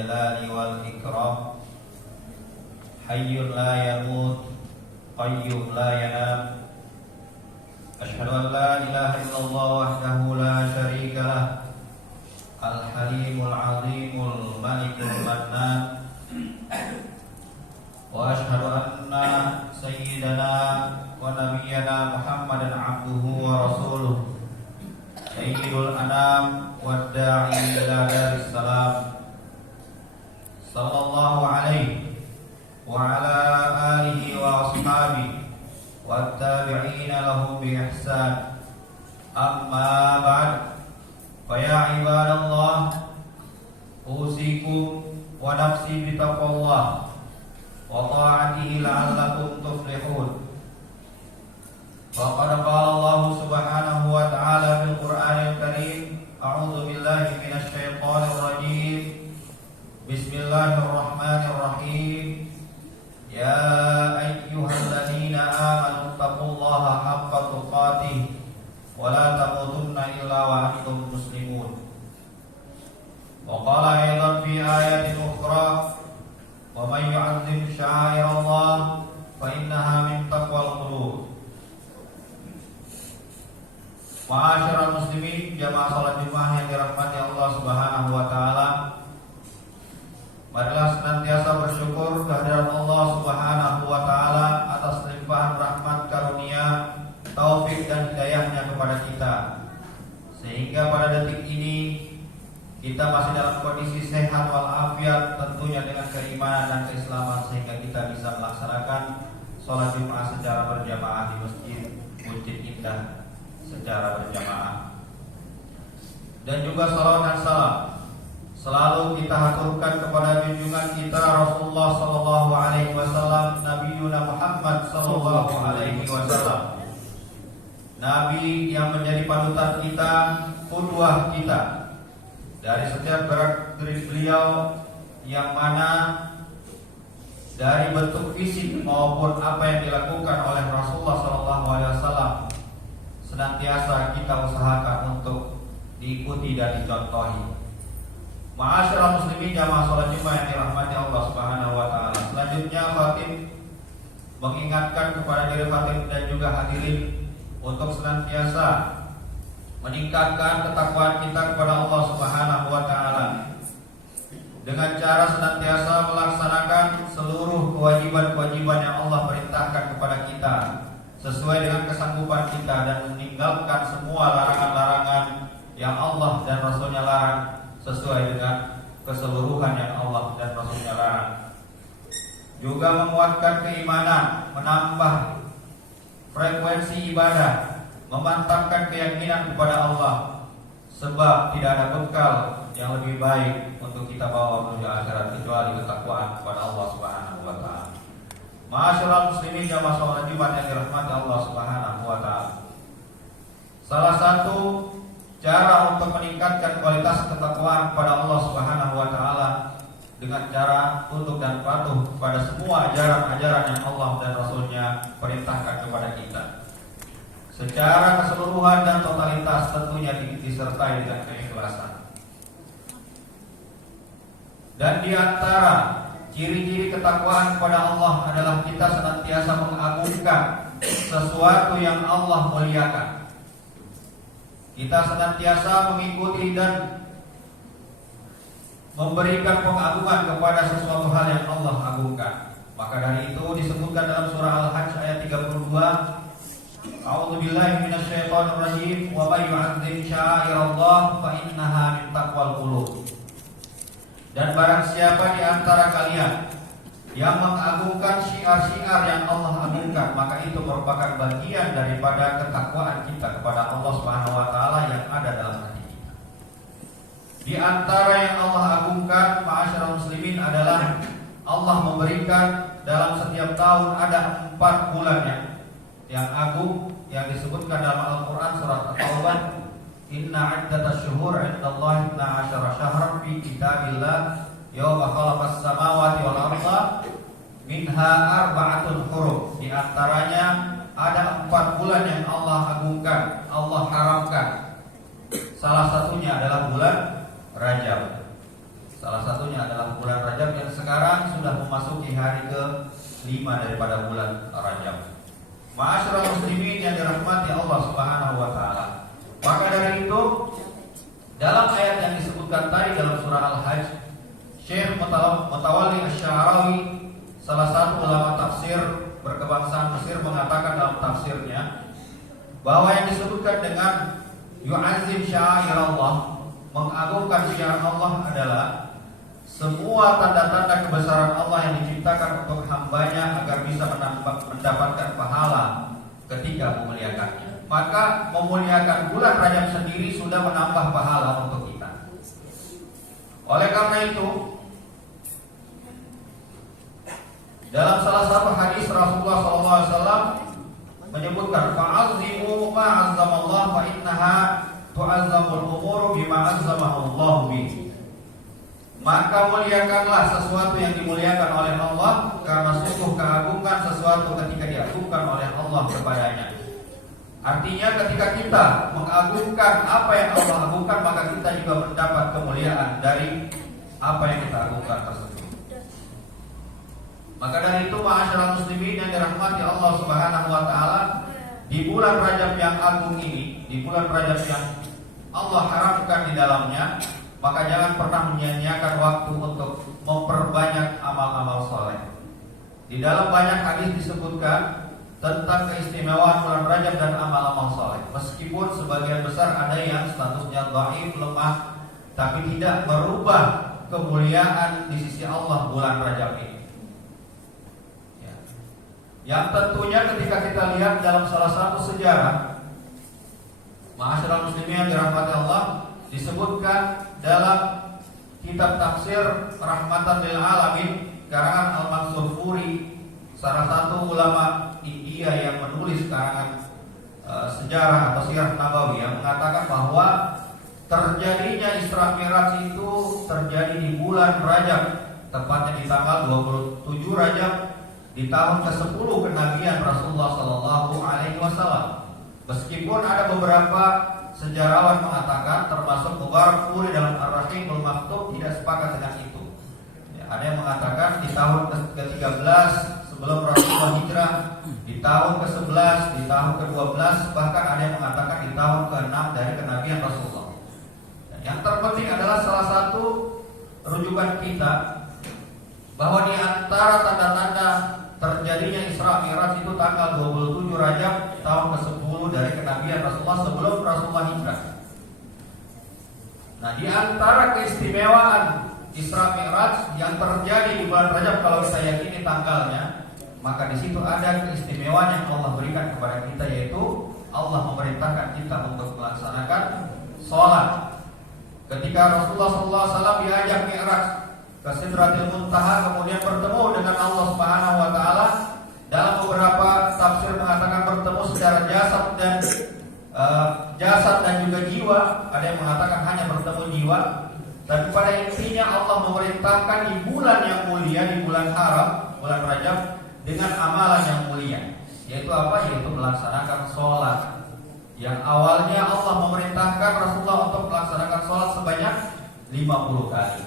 الجلال والإكرام حي لا يموت قيوم لا ينام أشهد أن لا إله إلا الله وحده لا شريك له الحليم العظيم الملك المنان وأشهد أن سيدنا ونبينا محمدا عبده ورسوله سيد الأنام والداعي إلى دار السلام صلى الله عليه وعلى آله وأصحابه والتابعين لهم بإحسان أما بعد فيا عباد الله أوصيكم ونفسي بتقوى الله وطاعته لعلكم تفلحون. وقد قال الله سبحانه وتعالى في القرآن الكريم أعوذ بالله من الشيطان الرجيم بسم الله الرحمن الرحيم يا أيها الذين آمنوا اتقوا الله حق تقاته ولا تموتن إلا وأنتم مسلمون. وقال أيضا في آية أخرى ومن يعظم شعائر الله فإنها من تقوى القلوب. Ma'asyiral muslimin, jamaah salat Jumat yang dirahmati Allah Subhanahu wa taala. Marilah senantiasa bersyukur kehadirat Allah Subhanahu wa taala atas limpahan rahmat karunia, taufik dan hidayahnya kepada kita. Sehingga pada detik ini kita masih dalam kondisi sehat walafiat, tentunya dengan keimanan dan keislaman, sehingga kita bisa melaksanakan sholat Jumat secara berjamaah di Masjid Indah secara berjamaah. Dan juga salawat dan salam selalu kita haturkan kepada junjungan kita Rasulullah sallallahu alaihi wasallam, Nabiyuna Muhammad sallallahu alaihi wasallam, Nabi yang menjadi panutan kita, qudwah kita. Dari setiap gerak-gerik beliau, yang mana dari bentuk fisik maupun apa yang dilakukan oleh Rasulullah SAW senantiasa kita usahakan untuk diikuti dan dicontohi. Ma'asyiral muslimin, jamaah salat Jumat yang dirahmati Allah Subhanahu wa taala. Selanjutnya khatib mengingatkan kepada diri khatib dan juga hadirin untuk senantiasa meningkatkan ketakwaan kita kepada Allah Subhanahu wa taala dengan cara senantiasa melaksanakan seluruh kewajiban-kewajiban yang Allah perintahkan kepada kita sesuai dengan kesanggupan kita, dan meninggalkan semua larangan-larangan yang Allah dan Rasulnya larang sesuai dengan keseluruhan yang Allah dan Rasulnya larang. Juga menguatkan keimanan, menambah frekuensi ibadah, memantapkan keyakinan kepada Allah, sebab tidak ada bekal yang lebih baik untuk kita bawa menuju akhirat kecuali ketakwaan kepada Allah Subhanahu wa taala. Ma'asyiral muslimin, jamaah salat Jumat yang dirahmati Allah Subhanahu wa taala. Salah satu cara untuk meningkatkan kualitas ketakwaan kepada Allah Subhanahu wa taala dengan cara tunduk dan patuh pada semua ajaran-ajaran yang Allah dan Rasulnya perintahkan kepada kita secara keseluruhan dan totalitas, tentunya disertai dengan keikhlasan. Dan di antara ciri-ciri ketakwaan kepada Allah adalah kita senantiasa mengagungkan sesuatu yang Allah muliakan. Kita senantiasa mengikuti dan memberikan pengagungan kepada sesuatu hal yang Allah agungkan. Maka dari itu disebutkan dalam surah Al-Hajj ayat 32, A'udzu billahi minasyaitonir rajim, wa may yu'azzim sya'airallah fa innaha min taqwal qulub. Dan barang siapa di antara kalian yang mengagungkan syiar-syiar yang Allah agungkan, maka itu merupakan bagian daripada ketakwaan kita kepada Allah Subhanahu wa taala yang ada dalam hati kita. Di antara yang Allah agungkan, ma'asyiral muslimin, adalah Allah memberikan dalam setiap tahun ada 4 bulan yang agung yang disebutkan dalam Al-Qur'an surat At-Taubah, inna 'iddatasy syuhur 'indallahi 12 syahran fi kitabillah yawma khalaqas samawati wal arda minha arba'atun hurum. Di antaranya ada 4 bulan yang Allah agungkan, Allah haramkan. Salah satunya adalah bulan Rajab. Salah satunya adalah di hari ke-5 daripada bulan Rajab. Ma'asyiral muslimin yang dirahmati Allah Subhanahu wa taala. Maka dari itu, dalam ayat yang disebutkan tadi dalam surah Al-Hajj, Syekh Mutawalli Asy-Sya'rawi, salah satu ulama tafsir berkebangsaan Mesir, mengatakan dalam tafsirnya bahwa yang disebutkan dengan yu'azzim sya'airallah, mengagungkan syiar Allah, adalah semua tanda-tanda kebesaran Allah yang diciptakan untuk hambanya agar bisa mendapatkan pahala ketika memuliakannya. Maka memuliakan bulan Rajab sendiri sudah menambah pahala untuk kita. Oleh karena itu, dalam salah satu hadis Rasulullah SAW menyebutkan fa'azzimu ma'azzamallah fa innaha tu'azzamul umuru bima azzamahu Allah bih. Maka muliakanlah sesuatu yang dimuliakan oleh Allah, karena sungguh keagungan sesuatu ketika diagungkan oleh Allah kepadanya. Artinya ketika kita mengagungkan apa yang Allah agungkan, maka kita juga mendapat kemuliaan dari apa yang kita agungkan tersebut. Maka dari itu, ma'asyiral muslimin yang dirahmati Allah Subhanahu wa taala, di bulan Rajab yang agung ini, di bulan Rajab yang Allah haramkan di dalamnya, maka jangan pernah menyia-nyiakan waktu untuk memperbanyak amal-amal soleh. Di dalam banyak hadis disebutkan tentang keistimewaan bulan Rajab dan amal-amal soleh. Meskipun sebagian besar ada yang statusnya dhaif, lemah, tapi tidak merubah kemuliaan di sisi Allah bulan Rajab ini. Ya. Yang tentunya ketika kita lihat dalam salah satu sejarah, ma'asyiral muslimin yang dirahmati Allah, disebutkan dalam kitab tafsir Rahmatan lil Alamin karangan Al-Mansur Furi, salah satu ulama India yang menulis karangan sejarah atau sirah Nabawi, yang mengatakan bahwa terjadinya Isra Mi'raj itu terjadi di bulan Rajab, tepatnya di tanggal 27 Rajab di tahun ke-10 kenabian Rasulullah SAW. Meskipun ada beberapa sejarawan mengatakan, termasuk Mubarak Furi dalam Ar-Rahimul Maktub, tidak sepakat dengan itu. Ya, ada yang mengatakan di tahun ke-13 sebelum Rasulullah hijrah, di tahun ke-11, di tahun ke-12, bahkan ada yang mengatakan di tahun ke-6 dari kenabian Rasulullah. Dan yang terpenting adalah salah satu rujukan kita bahwa di antara tanda-tanda terjadinya Isra Mi'raj itu tanggal 27 Rajab tahun ke-10 dari kenabian Rasulullah sebelum Rasulullah hijrah. Nah, di antara keistimewaan Isra Mi'raj yang terjadi di bulan Rajab, kalau kita yakini tanggalnya, maka di situ ada keistimewaan yang Allah berikan kepada kita, yaitu Allah memerintahkan kita untuk melaksanakan sholat. Ketika Rasulullah SAW diajak Mi'raj ke Sidratil Muntaha, kemudian bertemu dengan Allah Subhanahu wa taala, dalam beberapa tafsir mengatakan bertemu secara jasad dan juga jiwa, ada yang mengatakan hanya bertemu jiwa. Dan pada intinya Allah memerintahkan di bulan yang mulia, di bulan haram, bulan Rajab, dengan amalan yang mulia, yaitu apa? Yaitu melaksanakan sholat. Yang awalnya Allah memerintahkan Rasulullah untuk melaksanakan sholat sebanyak 50 kali.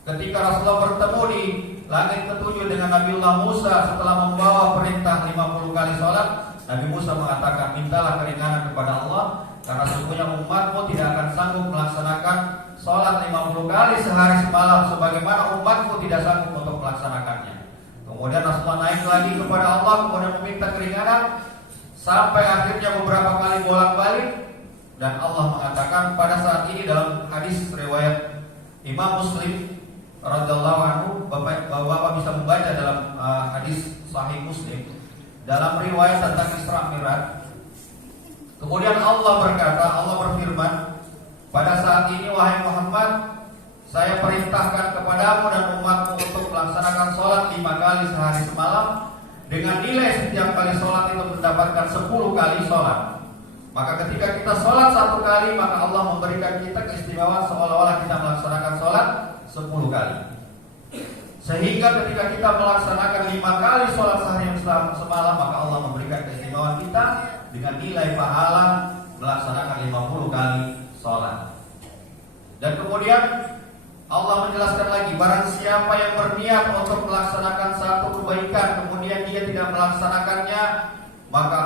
Ketika Rasulullah bertemu di langit ketujuh dengan Nabiullah Musa setelah membawa perintah 50 kali sholat, Nabi Musa mengatakan, mintalah keringanan kepada Allah, karena sesungguhnya umatmu tidak akan sanggup melaksanakan sholat 50 kali sehari semalam sebagaimana umatku tidak sanggup untuk melaksanakannya. Kemudian Rasulullah naik lagi kepada Allah, kemudian meminta keringanan, sampai akhirnya beberapa kali bolak-balik, dan Allah mengatakan pada saat ini dalam hadis riwayat Imam Muslim radhiyallahu anhu, Bapak bisa membaca dalam hadis Sahih Muslim, dalam riwayat tentang Isra Mi'raj. Kemudian Allah berkata, Allah berfirman, pada saat ini wahai Muhammad, saya perintahkan kepadamu dan umatmu untuk melaksanakan sholat 5 kali sehari semalam, dengan nilai setiap kali sholat itu mendapatkan 10 kali sholat. Maka ketika kita sholat 1 kali, maka Allah memberikan kita keistimewaan seolah-olah kita melaksanakan sholat 10 kali. Sehingga ketika kita melaksanakan 5 kali sholat sehari semalam, maka Allah memberikan keistimewaan kita dengan nilai pahala melaksanakan 50 kali sholat. Dan kemudian Allah menjelaskan lagi, barang siapa yang berniat untuk melaksanakan satu kebaikan kemudian dia tidak melaksanakannya, maka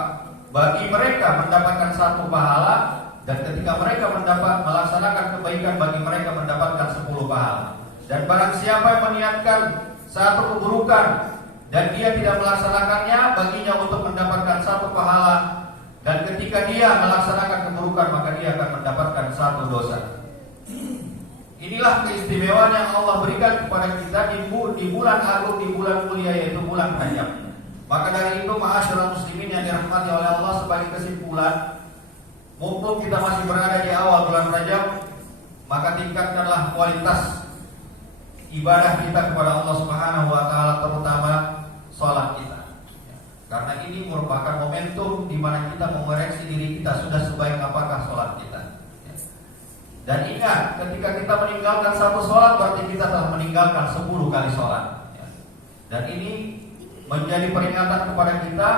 bagi mereka mendapatkan satu pahala, dan ketika mereka melaksanakan kebaikan, bagi mereka mendapatkan 10 pahala. Dan barang siapa yang meniatkan satu keburukan dan dia tidak melaksanakannya, baginya untuk mendapatkan 1 pahala, dan ketika dia melaksanakan keburukan maka dia akan mendapatkan 1 dosa. Inilah keistimewaan yang Allah berikan kepada kita di bulan agung, di bulan mulia, yaitu bulan Rajab. Maka dari itu, ma'asyiral muslimin yang dirahmati oleh Allah, sebagai kesimpulan, mumpung kita masih berada di awal bulan Rajab, maka tingkatkanlah kualitas ibadah kita kepada Allah Subhanahu wa taala, terutama sholat kita. Karena ini merupakan momentum di mana kita mengoreksi diri kita, sudah sebaik apakah sholat kita. Dan ingat, ketika kita meninggalkan 1 sholat, berarti kita telah meninggalkan 10 kali sholat. Dan ini menjadi peringatan kepada kita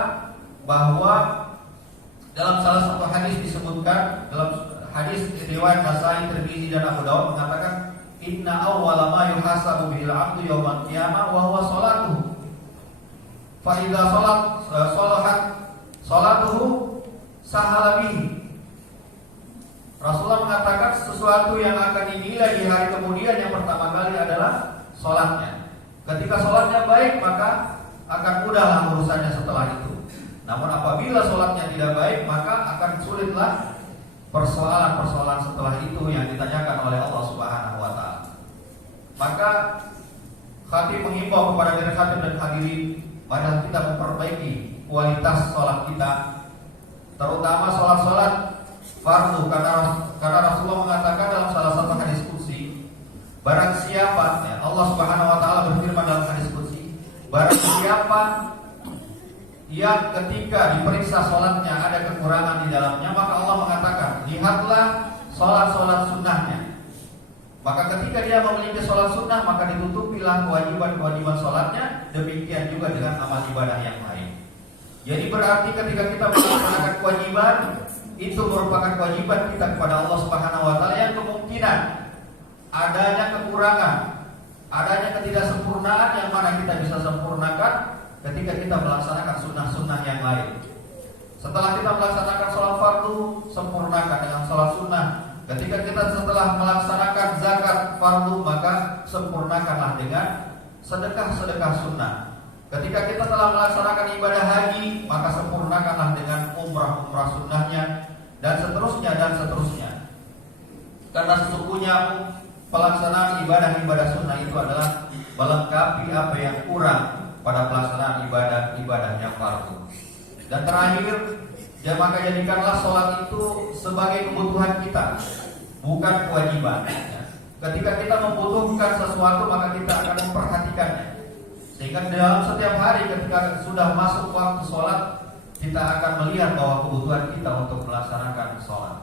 bahwa dalam salah satu hadis disebutkan, dalam hadis riwayat Nasai, Tirmizi dan Abu Dawud, mengatakan, inna awwala ma yuhasabu bil 'abdu yaumal qiyamah wa huwa sholatuhu. Fa idza sholahat sholatuhu sahala bihi. Rasulullah mengatakan sesuatu yang akan dinilai di hari kemudian yang pertama kali adalah sholatnya. Ketika sholatnya baik, maka akan mudahlah urusannya setelah itu. Namun apabila sholatnya tidak baik, maka akan sulitlah persoalan-persoalan setelah itu yang ditanyakan oleh Allah Subhanahu wa taala. Maka khatib menghimbau kepada diri khatib dan hadirin, padahal kita memperbaiki kualitas sholat kita, terutama sholat-sholat fardu, karena Rasulullah mengatakan dalam salah satu hadis qudsi, barang siapa, ya, Allah Subhanahu wa taala berfirman dalam hadis qudsi, barang siapa yang ketika diperiksa sholatnya ada kekurangan di dalamnya, maka Allah mengatakan, lihatlah sholat-sholat sunnahnya. Maka ketika dia memiliki sholat sunnah, maka ditutupilah kewajiban-kewajiban sholatnya, demikian juga dengan amal ibadah yang lain. Jadi berarti ketika kita melaksanakan kewajiban, itu merupakan kewajiban kita kepada Allah Subhanahu wa taala yang kemungkinan adanya kekurangan, adanya ketidaksempurnaan yang mana kita bisa sempurnakan ketika kita melaksanakan sunnah-sunnah yang lain. Setelah kita melaksanakan sholat fardu, sempurnakan dengan sholat sunnah. Ketika kita setelah melaksanakan zakat fardu, maka sempurnakanlah dengan sedekah-sedekah sunnah. Ketika kita telah melaksanakan ibadah haji, maka sempurnakanlah dengan umrah-umrah sunnahnya, dan seterusnya dan seterusnya. Karena sesungguhnya pelaksanaan ibadah-ibadah sunnah itu adalah melengkapi apa yang kurang pada pelaksanaan ibadah-ibadah yang fardu. Dan terakhir, maka jadikanlah sholat itu sebagai kebutuhan kita, bukan kewajiban. Ketika kita membutuhkan sesuatu, maka kita akan memperhatikannya. Sehingga dalam setiap hari ketika sudah masuk waktu sholat, kita akan melihat bahwa kebutuhan kita untuk melaksanakan sholat.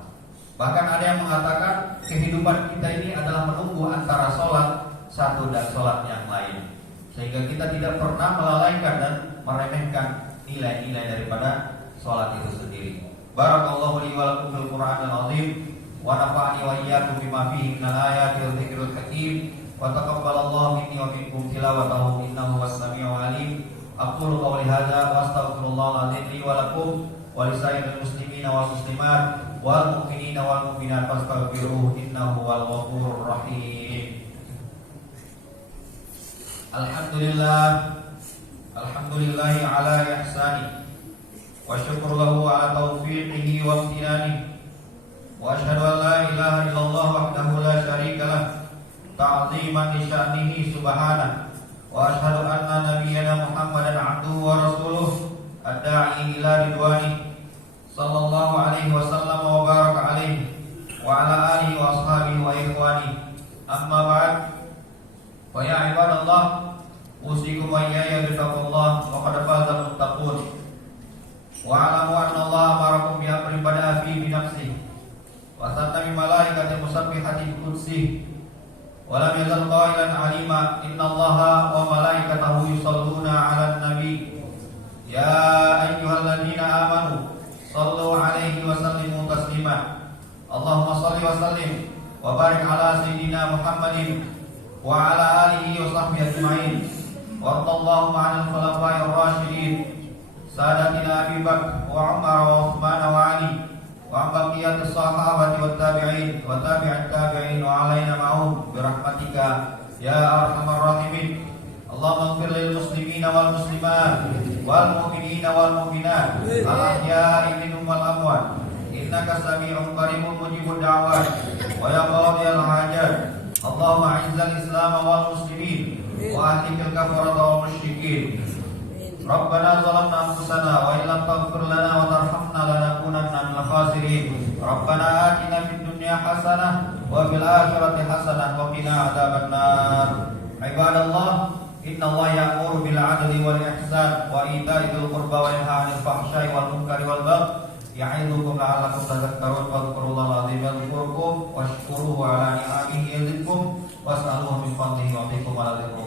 Bahkan ada yang mengatakan kehidupan kita ini adalah menunggu antara sholat satu dan sholat yang lain, sehingga kita tidak pernah melalaikan dan meremehkan nilai-nilai daripada sholat itu sendiri. Barakallahu li wa lakum fil Qur'anil azim, wa nafa'ani wa iyyakum bima fihi minal ayati wal dzikril hakim, wa taqabbalallahu minni wa minkum tilawatahu innahu was-sami'ul 'alim. Aqulu qawli hadza wa astaghfirullahal azim li wa lakum wa lisairil muslimina wal muslimat wal mu'minina wal mu'minat fastaghfiruhu innahu wal ghafurur rahim. Alhamdulillahi ala ihsani wa syukru lahu ala taufiqihi wa imtinani, wa asyhadu an la ilaha illallah wahdahu la syarika lah ta'ziman li sya'nihi subhanahu, wa asyhadu anna nabiyyana Muhammadan abduhu wa rasuluh ad-da'i ila ridwani sallallahu alaihi wasallam wa baraka alaihi wa ala alihi wa ashabihi wa ikhwani. Amma ba'd, wa ya ibadallah, usikum wa iyaya bitaqullah wa qad fazal muttaqun. Wa alamu anna Allah amarakum bi amrin bada'a fi bi nafsihi wa sanna bi malaikati musabbihati qudsi wa lam yazal qailan alima inna Allaha wa malaikatahu yusalluna 'alan nabi ya ayyuhalladzina amanu sallu 'alaihi wa sallimu taslima. Allahumma shalli wa sallim wa barik ala sayyidina Muhammadin وعلى آله وصحبه أجمعين. وارض اللهم عن الخلفاء الراشدين سادتنا أبي بكر وعمر وعثمان وعلي وعن بقية الصحابة والتابعين وتابع التابعين وعلينا معهم برحمتك يا أرحم الراحمين. اللهم اغفر للمسلمين والمسلمات والمؤمنين والمؤمنات الأحياء منهم والأموات إنك سميع قريب مجيب الدعوات ويا قاضي الحاجات. اللهم أعز الإسلام والمسلمين وأهلك الكفرة والمشركين. ربنا ظلمنا أنفسنا وإن لم تغفر لنا وترحمنا لنكونن من الخاسرين. ربنا آتنا في الدنيا حسنة وفي الآخرة حسنة وقنا عذاب النار. عباد الله، إن الله يأمر بالعدل والإحسان وإيتاء ذي القربى وينهى عن الفحشاء والمنكر والبغي يعظكم لعلكم تذكرون. واذكروا الله العظيم يذكركم واشكروه على نعمه يزدكم واسألوه من فضله يعطيكم على ذكره.